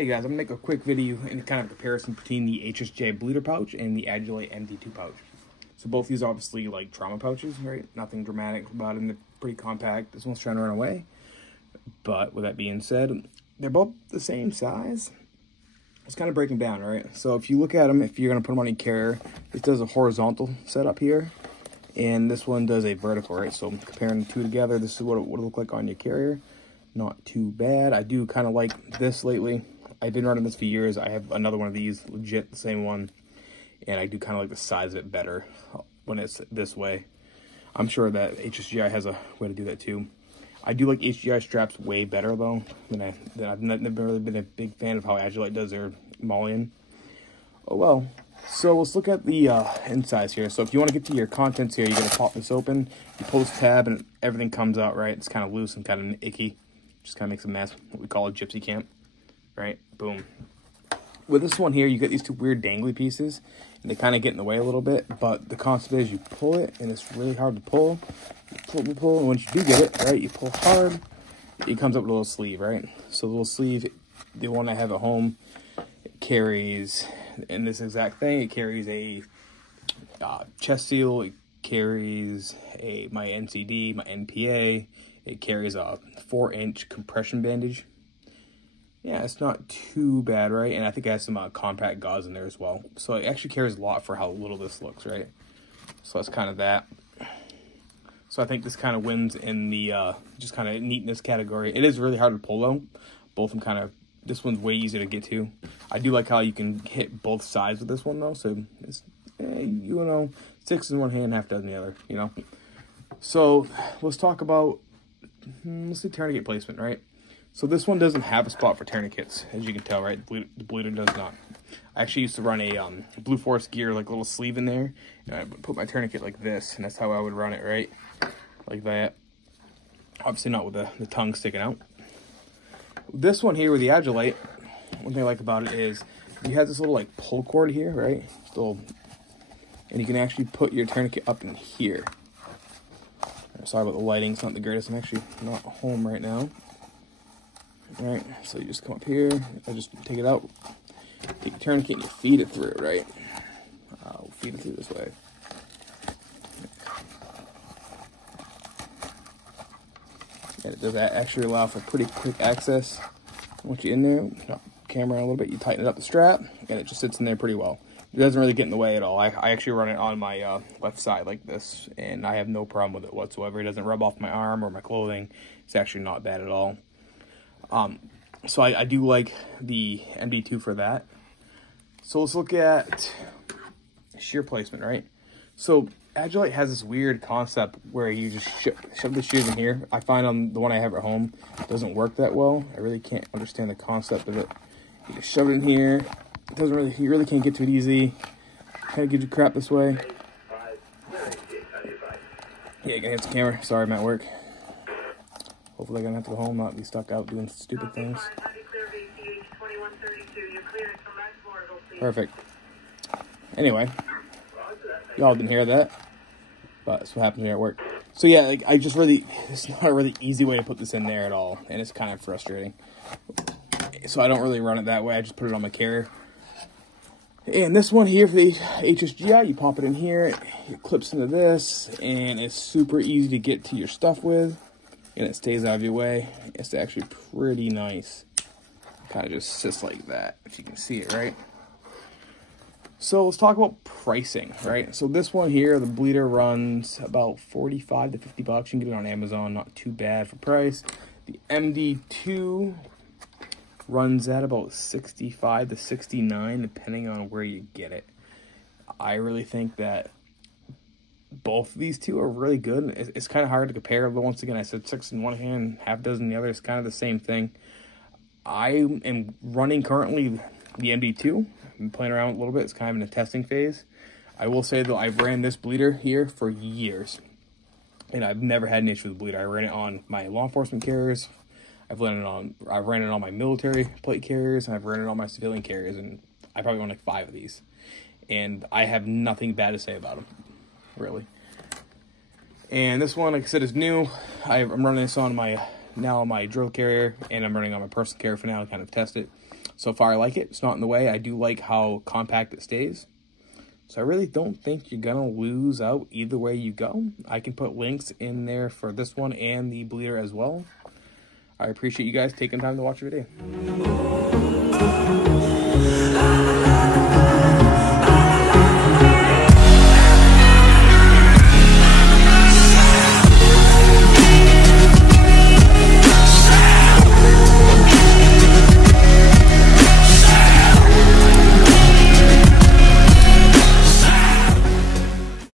Hey guys, I'm going to make a quick video in kind of comparison between the HSGI bleeder pouch and the Agilite MD2 pouch. So both these are obviously like trauma pouches, right? Nothing dramatic about them. They're pretty compact. This one's trying to run away. But with that being said, they're both the same size. Let's kind of break them down, right? So if you look at them, if you're going to put them on your carrier, this does a horizontal setup here. And this one does a vertical, right? So comparing the two together, this is what it would look like on your carrier. Not too bad. I do kind of like this lately. I've been running this for years. I have another one of these, legit the same one. And I do kind of like the size of it better when it's this way. I'm sure that HSGI has a way to do that too. I do like HSGI straps way better though. I've never really been a big fan of how Agilite does their mullion. Oh well. So let's look at the insides here. So if you want to get to your contents here, you're going to pop this open. You pull this tab and everything comes out, right? It's kind of loose and kind of icky. Just kind of makes a mess. What we call a gypsy camp. Right? Boom. With this one here, you get these two weird dangly pieces, and they kind of get in the way a little bit, but the concept is you pull it, and it's really hard to pull. You pull, and once you do get it, right, you pull hard, it comes up with a little sleeve, right? So the little sleeve, the one I have at home, it carries, in this exact thing, it carries a chest seal, it carries my NCD, my NPA, it carries a 4-inch compression bandage. Yeah, it's not too bad, right? And I think it has some compact gauze in there as well. So it actually carries a lot for how little this looks, right? So that's kind of that. So I think this kind of wins in the just kind of neatness category. It is really hard to pull though. Both of them kind of, this one's way easier to get to. I do like how you can hit both sides with this one though. So it's, you know, 6 in one hand, half dozen in the other, you know. So let's talk about, let's do tourniquet placement, right? So this one doesn't have a spot for tourniquets, as you can tell, right? The bleeder does not. I actually used to run a Blue Force gear, like a little sleeve in there, and I would put my tourniquet like this, and that's how I would run it, right? Like that. Obviously not with the tongue sticking out. This one here with the Agilite, one thing I like about it is you have this little like pull cord here, right? And you can actually put your tourniquet up in here. Sorry about the lighting, it's not the greatest. I'm actually not home right now. Right, so you just come up here, I just take it out, take your tourniquet and you feed it through, right? I'll feed it through this way. And it does actually allow for pretty quick access. Once you're in there, knock the camera a little bit, you tighten it up the strap, and it just sits in there pretty well. It doesn't really get in the way at all. I actually run it on my left side like this, and I have no problem with it whatsoever. It doesn't rub off my arm or my clothing. It's actually not bad at all. So I do like the MD2 for that. So let's look at shear placement, right? So Agilite has this weird concept where you just shove the shears in here. I find on the one I have at home, it doesn't work that well. I really can't understand the concept of it. You just shove it in here. It doesn't really, you really can't get to it easy. Kind of gives you crap this way. Yeah, you gotta hit the camera. Sorry, I'm at work. Hopefully I don't have to go home, not be stuck out doing stupid things. Perfect. Anyway, y'all didn't hear that, but that's what happens here at work. So yeah, like it's not a really easy way to put this in there at all, and it's kind of frustrating. So I don't really run it that way. I just put it on my carrier. And this one here for the HSGI, you pop it in here, it clips into this, and it's super easy to get to your stuff with. And it stays out of your way. It's actually pretty nice. Kind of just sits like that, if you can see it, right? So let's talk about pricing, right? So this one here, the bleeder runs about 45 to 50 bucks. You can get it on Amazon, not too bad for price. The MD2 runs at about 65 to 69, depending on where you get it. I really think that both of these two are really good. It's kind of hard to compare, but once again, I said 6 in one hand, half dozen in the other. It's kind of the same thing. I am running currently the MD2. I've been playing around a little bit. It's kind of in a testing phase. I will say, though, I've ran this bleeder here for years, and I've never had an issue with the bleeder. I ran it on my law enforcement carriers. I've ran it on my military plate carriers, and I've ran it on my civilian carriers, and I probably run like 5 of these. And I have nothing bad to say about them. Really. And this one, like I said, is new. I'm running this on my drill carrier, and I'm running on my personal carrier for now to kind of test it. So far, I like it. It's not in the way. I do like how compact it stays. So I really don't think you're going to lose out either way you go. I can put links in there for this one and the bleeder as well. I appreciate you guys taking time to watch the video.